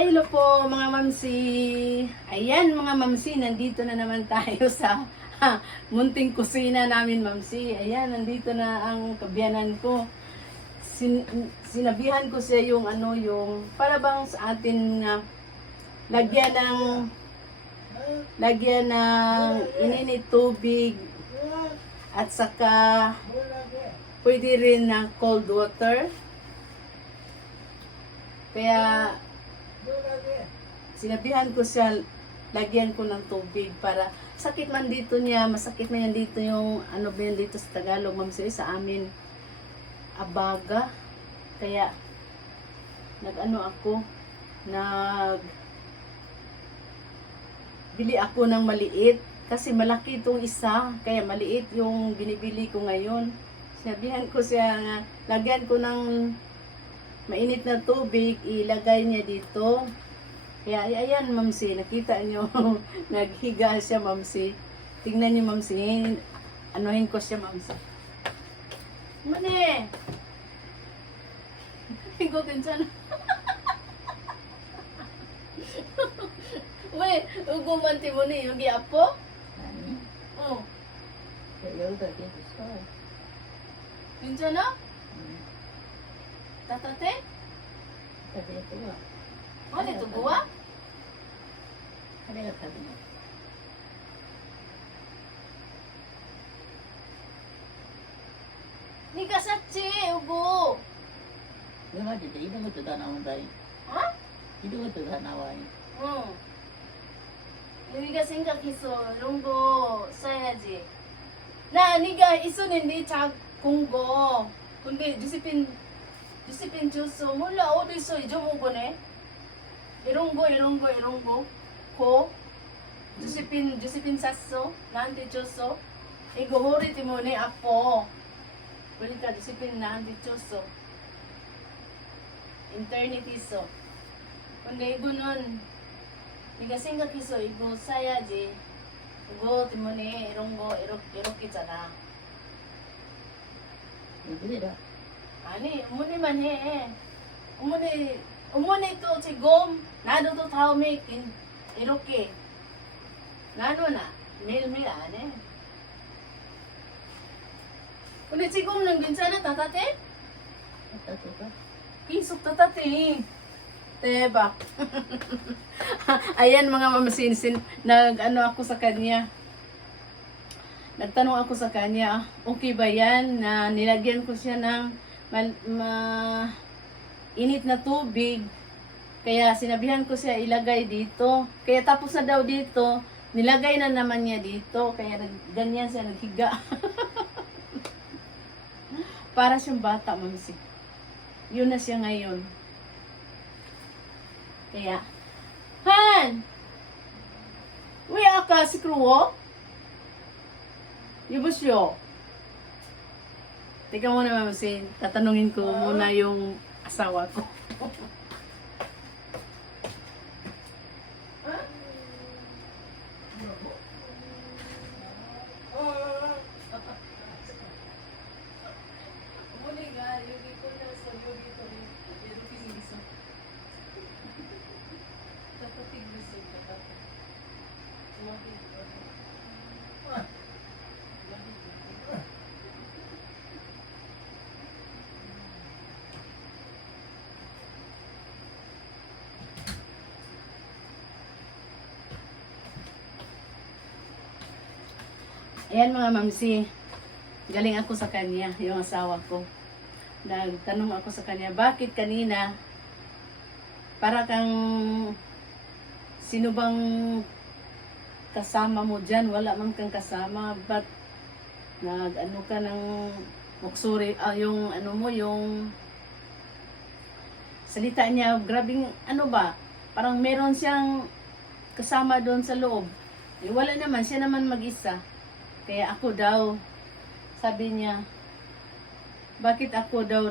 Ay, hello po mga mamsi. Ayan mga mamsi, nandito na naman tayo sa munting kusina namin mamsi. Ayan, nandito na ang kabiyanan ko. Sinabihan ko siya yung yung para bang sa atin na lagyan ng ininit tubig at saka pwede rin na cold water. Kaya sinabihan ko siya, lagyan ko ng tubig para sakit man dito niya, masakit man yan dito yung ba yan dito sa Tagalog, sa amin, abaga. Kaya bili ako ng maliit kasi malaki itong isa, kaya maliit yung binibili ko ngayon. Sinabihan ko siya nga, lagyan ko ng mainit na tubig, ilagay niya dito. Kaya ayan mamsi, nakita niyo naghiga siya mamsi. Tingnan niyo mamsi, anuhin ko siya mamsi. Mane! Higutin siya na. May, ugumanti mo ni, yung giapo? Oo. Pinsa na? Tatate? Ano ito, buwa? Ni kasatsi, ugo. Ha? Niga kiso, lungo, sayaji. Na, niga iso hindi chag kunggo. Kundi, Josephine Juso, mula o diso, ijomugo ne? Ironggo. Ko? Josephine Sasso, nanti Juso. Iguhuri ti mo ni Apo. Kulita, Josephine nanti Juso. Eternity so. Kundi igunon, nigasing ka kiso, igu sayaji. Igu ti mo ni ironggo, iroki na. Ani, umuni man he. Umuni ito si Gom. Nado to tao may iroke. Nado na. Mil ane. Ulit si Gom nang binsa na tatate? Pisok tatate. Teba. Ayan mga mamasinsin. Ako sa kanya. Nagtanong ako sa kanya, okay ba yan na nilagyan ko siya ng init na tubig. Kaya sinabihan ko siya ilagay dito. Kaya tapos na daw dito, nilagay na naman niya dito. Kaya ganyan siya naghiga. Para siyang bata, mamsi. Yun na siya ngayon. Kaya, Han! Uy, aka si Kruwo? Yubusyo. Teka muna mamsi, tatanungin ko muna yung asawa ko. Ayan mga mamsi, galing ako sa kanya, yung asawa ko. Nagtanong ako sa kanya, bakit kanina, para kang, sino bang kasama mo dyan? Wala man kang kasama, but ka ng muksuri, yung yung salita niya, grabing, parang meron siyang kasama doon sa loob. Wala naman, siya naman mag-isa. Kaya ako daw, sabi niya, bakit ako daw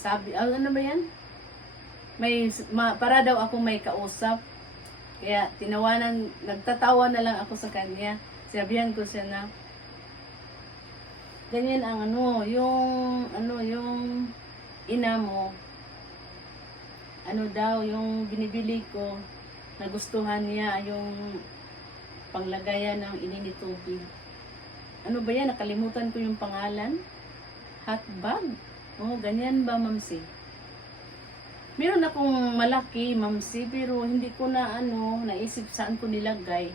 sabi, ano ba yan? Para daw ako may kausap. Kaya nagtatawa na lang ako sa kanya. Sabihan ko siya na, ganyan ang yung ina mo, ano daw, yung binibili ko, nagustuhan niya yung panglagayan ng ininit tubig. Ano ba yan? Nakalimutan ko yung pangalan. Hot bag. Oh, ganyan ba, Mamsi? Meron akong malaki, Mamsi, pero hindi ko na naisip saan ko nilagay.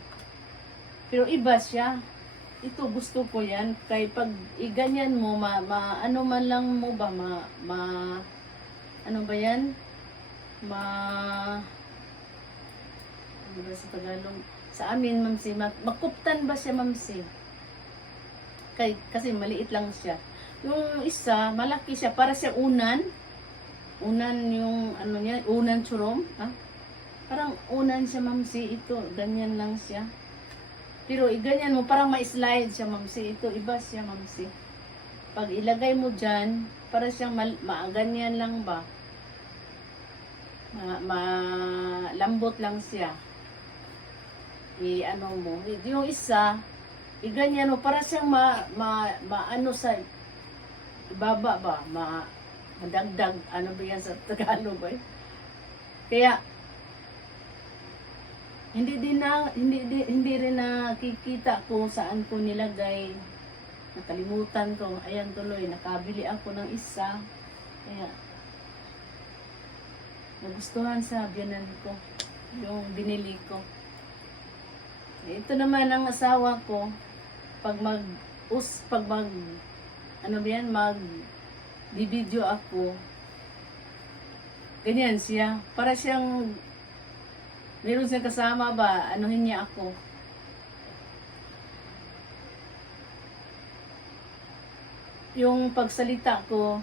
Pero iba siya. Ito gusto ko yan. Kaya pag iganyan mo, ano man lang mo ba, ano ba yan? Ano ba sa Tagalog? Sa amin, Mamsi, makuptan ba siya, Mamsi? Kasi maliit lang siya. Yung isa, malaki siya, para siya unan. Unan yung, niya, unan churom. Ha? Parang unan siya, Mamsi. Ito, ganyan lang siya. Pero ganyan mo, parang ma-slide siya, Mamsi. Ito, iba siya, Mamsi. Pag ilagay mo dyan, para siyang ganyan lang ba? Lambot lang siya. Ano mo. Yung isa, ganyan mo, para siyang ano sa ibaba ba? Madagdag, ano ba yan sa Tagalog ba? Kaya, hindi rin nakikita ko saan ko nilagay. Nakalimutan ko. Ayan tuloy, nakabili ako ng isa. Kaya, nagustuhan sa biyanan ko. Yung binili ko. Ito naman ang asawa ko. Pag bibidyo ako, ganyan siya. Para siyang, meron siyang kasama ba, anuhin niya ako. Yung pagsalita ko,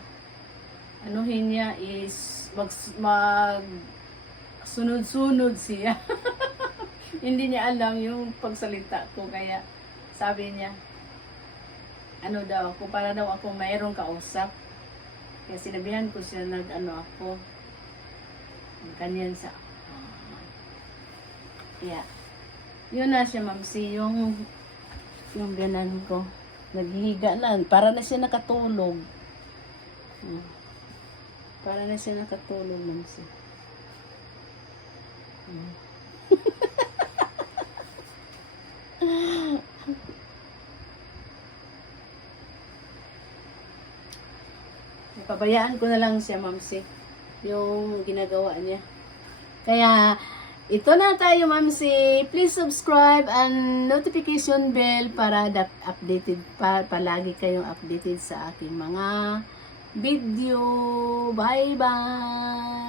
anuhin niya is, sunod-sunod siya. Hindi niya alam yung pagsalita ko, kaya sabi niya, para daw ako mayroong kausap. Kaya sinabihan ko siya ako. Ganyan sa yeah. Yun na siya, Mamsi, yung biyanan ko. Naghihiga na. Para na siya nakatulog. Para na siya nakatulog, Mamsi. Pabayaan ko na lang siya, Mamsi, yung ginagawa niya. Kaya, ito na tayo, Mamsi. Please subscribe and notification bell para updated palagi kayong updated sa aking mga video. Bye-bye!